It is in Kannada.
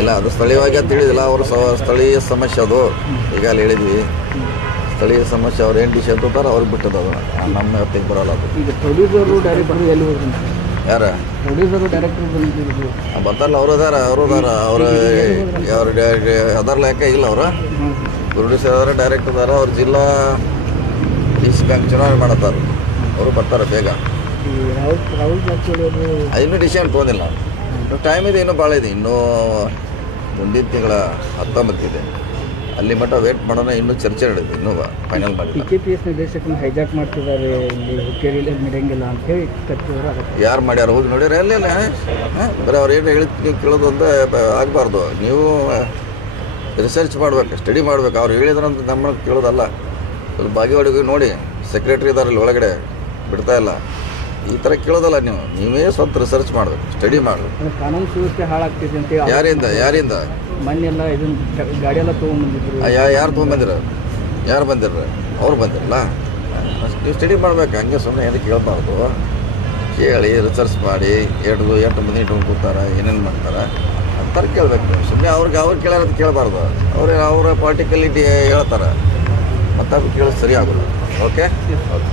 ಇಲ್ಲ ಅದು ಸ್ಥಳೀಯವಾಗಿ ಅಂತ ಹೇಳಿದಿಲ್ಲ ಅವರು ಸ್ಥಳೀಯ ಸಮಸ್ಯೆ ಅದು. ಈಗ ಅಲ್ಲಿ ಹೇಳಿದ್ವಿ. ಸ್ಥಳೀಯ ಸಮಸ್ಯೆ ಅವ್ರು ಏನು ಡಿಶ್ ಅಂತಾರೆ ಅವ್ರಿಗೆ ಬಿಟ್ಟದ್ದು ಅದನ್ನು ನಮ್ಮ ವ್ಯಾಪ್ತಿಗೆ ಬರೋಲ್ಲ ಅದು. ಈಗ ಪ್ರೊಡ್ಯೂಸರು ಡೈರೆಕ್ಟರು ಎಲ್ಲಿ ಹೋದ್ರು? ಯಾರ? ಪ್ರೊಡ್ಯೂಸರು ಡೈರೆಕ್ಟರ್ ಬಂದಿದ್ರು ಬರ್ತಾರಲ್ಲ ಅವರು ಅದಾರ ಅವರು ಅದಾರ ಅವರು ಅವ್ರು ಅದರ ಲೆಕ್ಕ ಇಲ್ಲ ಅವರು. ಪ್ರೊಡ್ಯೂಸರ್ ಅದಾರ ಡೈರೆಕ್ಟರ್ ಅದಾರ ಅವ್ರ ಜಿಲ್ಲಾ ಈಸ್ಟ್ ಬ್ಯಾಂಕ್ ಚುನಾವಣೆ ಮಾಡತ್ತಾರ. ಅವರು ಬರ್ತಾರೆ ಬೇಗ. ರಾಹುಲ್ ಅಂತ ಅವರು ಇನ್ನೂ ಟೈಮ್ ಇದೆ ಇನ್ನೂ ಭಾಳ ಇದೆ. ಇನ್ನೂ ಮುಂದಿನ ತಿಂಗಳ ಹತ್ತೊಂಬತ್ತಿದೆ ಅಲ್ಲಿ ಮಟ್ಟ ವೇಟ್ ಮಾಡೋಣ ಇನ್ನೂ ಚರ್ಚೆ ನಡೆದಿದೆ ಇನ್ನೂ ಫೈನಲ್ ಮಾಡಿ ಮಾಡಿಲ್ಲ. ಕೆ ಪಿ ಎಸ್ ನಿರ್ದೇಶಕನ ಹೈಜಾಕ್ ಮಾಡ್ತಿದ್ದಾರೆ ಇಲ್ಲಿ ಹುಕ್ಕೇರಿಯಲ್ಲಿ ನಡೆಯಂಗಿಲ್ಲ ಅಂತ ಹೇಳಿ ಯಾರು ಮಾಡ್ಯಾರ ಹೋಗಿ ನೋಡ್ಯಾರ? ಅಲ್ಲೆಲ್ಲ ಬರೀ ಅವ್ರು ಏನು ಹೇಳಿ ನೀವು ಕೇಳೋದು ಅಂತ ಆಗಬಾರ್ದು. ನೀವು ರಿಸರ್ಚ್ ಮಾಡ್ಬೇಕು ಸ್ಟಡಿ ಮಾಡ್ಬೇಕು. ಅವ್ರು ಹೇಳಿದ್ರಂತ ನಮ್ಮನ್ನ ಕೇಳೋದಲ್ಲ. ಸ್ವಲ್ಪ ಬಾಗಿವಾಡಿಗೆ ನೋಡಿ. ಸೆಕ್ರೆಟ್ರಿ ಇದಾರೆ ಇಲ್ಲಿ ಒಳಗಡೆ ಬಿಡ್ತಾ ಇಲ್ಲ. ಈ ಥರ ಕೇಳೋದಲ್ಲ ನೀವು. ನೀವೇ ಸ್ವಂತ ರಿಸರ್ಚ್ ಮಾಡಬೇಕು ಸ್ಟಡಿ ಮಾಡಬೇಕು. ಅಂದ್ರೆ ಕಾನೂನು ಸುವ್ಯವಸ್ಥೆ ಹಾಳಾಗ್ತಿದೆ ಅಂತ ಹೇಳಿ ಯಾರಿಂದ ಯಾರಿಂದ? ಮಣ್ಣೆಲ್ಲ ಇದನ್ನ ಗಾಡಿ ಎಲ್ಲ ತೊಗೊಂಡ್ಬಂದಿದ್ರು ಯಾ ಯಾರು ತೊಗೊಂಬಂದಿರ ಯಾರು ಬಂದಿರ ಅವ್ರು ಬಂದಿರಲ್ಲ? ಅಷ್ಟು ನೀವು ಸ್ಟಡಿ ಮಾಡ್ಬೇಕು ಹಂಗೆ ಸುಮ್ಮನೆ ಏನಕ್ಕೆ ಕೇಳಬಾರ್ದು ಕೇಳಿ ರಿಸರ್ಚ್ ಮಾಡಿ ಎರಡು ಎಂಟು ಮಂದಿ ಇಟ್ಕೊಂಡು ಕೂತಾರ ಏನೇನು ಮಾಡ್ತಾರೆ ಅಂತಾರೆ ಕೇಳಬೇಕು ನೀವು. ಸುಮ್ಮನೆ ಅವ್ರಿಗೆ ಅವ್ರು ಕೇಳೋದು ಕೇಳಬಾರ್ದು. ಅವ್ರು ಅವರ ಪಾರ್ಟಿಕಲಿಟಿ ಹೇಳ್ತಾರೆ. ಮತ್ತೆ ಅದು ಕೇಳೋದು ಸರಿ ಆಗೋಲ್ಲ. Okay okay